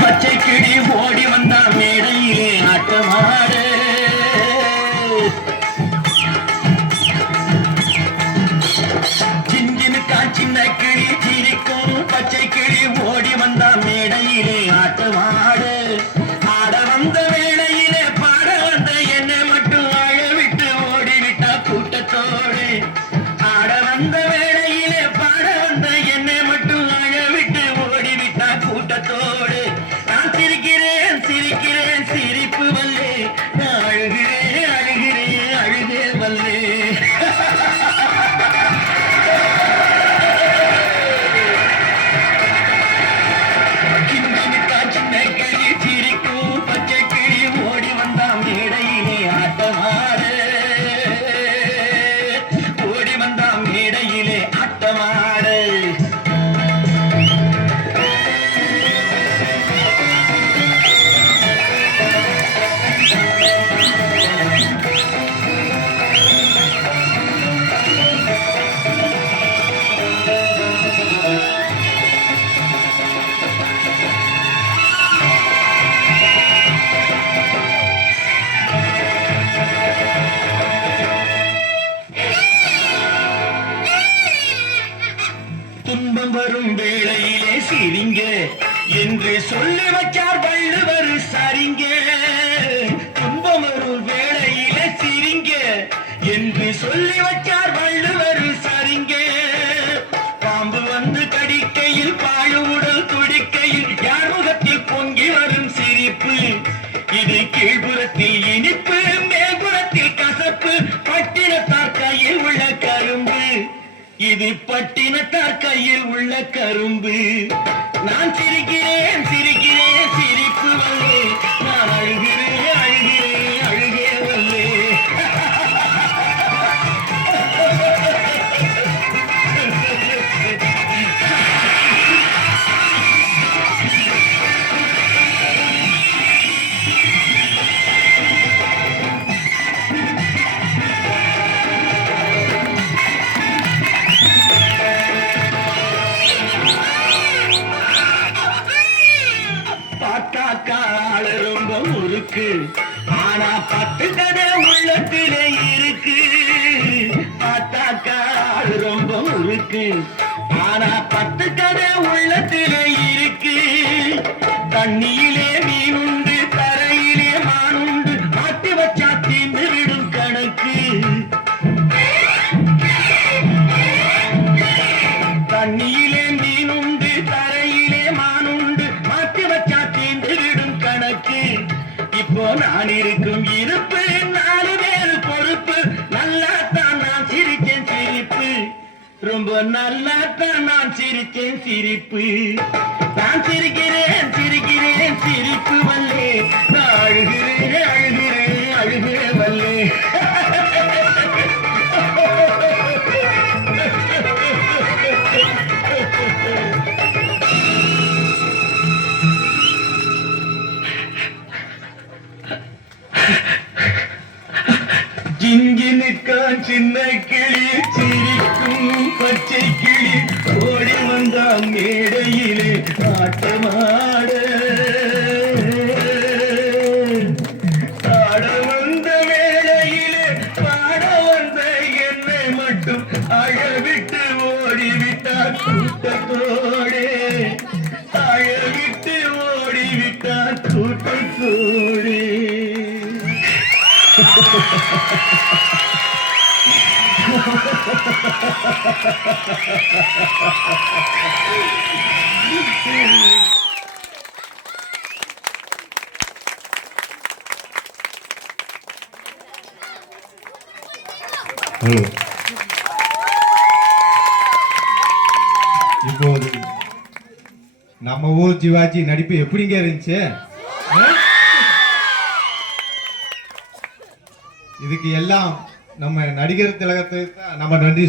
பச்சை கிளி ஓடி வந்தா மேடையிலே ஆட்டமாடு. சின்ன கிளி சிரிக்கும் பச்சை கிளி ஓடி வந்தா மேடையிலே ஆட்டமாடு. ஆட வந்த வேளையிலே பாட வந்த என்னை மட்டும் அழ விட்டு ஓடிவிட்டா கூட்டத்தோடு. ஆட வந்த வேளையிலே பாட வந்த என்னை மட்டும் அழ விட்டு ஓடிவிட்டா கூட்டத்தோடு. நான் சிரிக்கிறேன் சிரிக்கிறேன் சிரிப்பு வல்லே, நான் அழுகிறேன் அழுகிறேன் அழுகே வல்லே. துன்பம் வரும் வேளையிலே சிரிங்க என்று சொல்லி வச்சார் வள்ளுவர் சரிங்க. துன்பம் வரும் வேளையிலே சிரிங்க என்று சொல்லி வச்சார் வள்ளுவர் சரிங்க. பாம்பு வந்து கடிக்கையில் பாழு உடல் துடிக்கையில் யார் முகத்தில் பொங்கி வரும் சிரிப்பு. இது கீழ்புறத்தில் இனிப்பு மேல்புறத்தில் கசப்பு. பட்டினத்தார் கையில் உள்ள கரும்பு, இது பட்டினத்தார் கையில் உள்ள கரும்பு. நான் சிரிக்கிறேன் சிரிக்கிறேன் சிரிப்பு வல்லே, நான் அழுகிறேன் அழுகிறேன் அழுகே வல்லே. காக்காள ரொம்ப முறுக்கு, ஆனா 10 கதை உள்ளத்திலே இருக்கு. காக்காள ரொம்ப முறுக்கு, ஆனா 10 கதை உள்ளத்திலே இருக்கு. தண்ணியிலே மீனுண்டு தரையிலே மானுண்டு, மாட்டி வச்சா தீர்ந்து விடும் கணக்கு. தண்ணியிலே மீனுண்டு தரையிலே மானுண்டு, மாட்டி வச்சா தீர்ந்து விடும் கணக்கு. இப்போ நான் இருக்கும் இருப்பு 4 பேர் பொறுப்பு. நல்லாத்தான் நான் சிரிச்சேன் சிரிப்பு, ரொம்ப நல்லாத்தான் நான் சிரிச்சேன் சிரிப்பு. நான் சிரிக்கிறேன் சிரிக்கிறேன் சிரிப்பு வல்லே, நான் அழுகிறேன் அழுகிறேன் அழுகே வல்லே. ஜிஞ்சினுக்கான் சின்ன கிளி சிரிக்கும் பச்சை கிளி ஓடி வந்தான் மேடையிலே ஆட்டமாட. ஆட வந்த வேளையிலே பாட வந்த என்னை மட்டும் அழவிட்டு ஓடிவிட்டார் கூட்டத்தோடே. அழவிட்டு ஓடிவிட்டார் கூட்டத்தோடே. இப்போது நம்ம ஊர் சிவாஜி நடிப்பு எப்படிங்க இருந்துச்சு? இதுக்கு எல்லாம் நம்ம நடிகர் திலகத்தை நம்ம நன்றி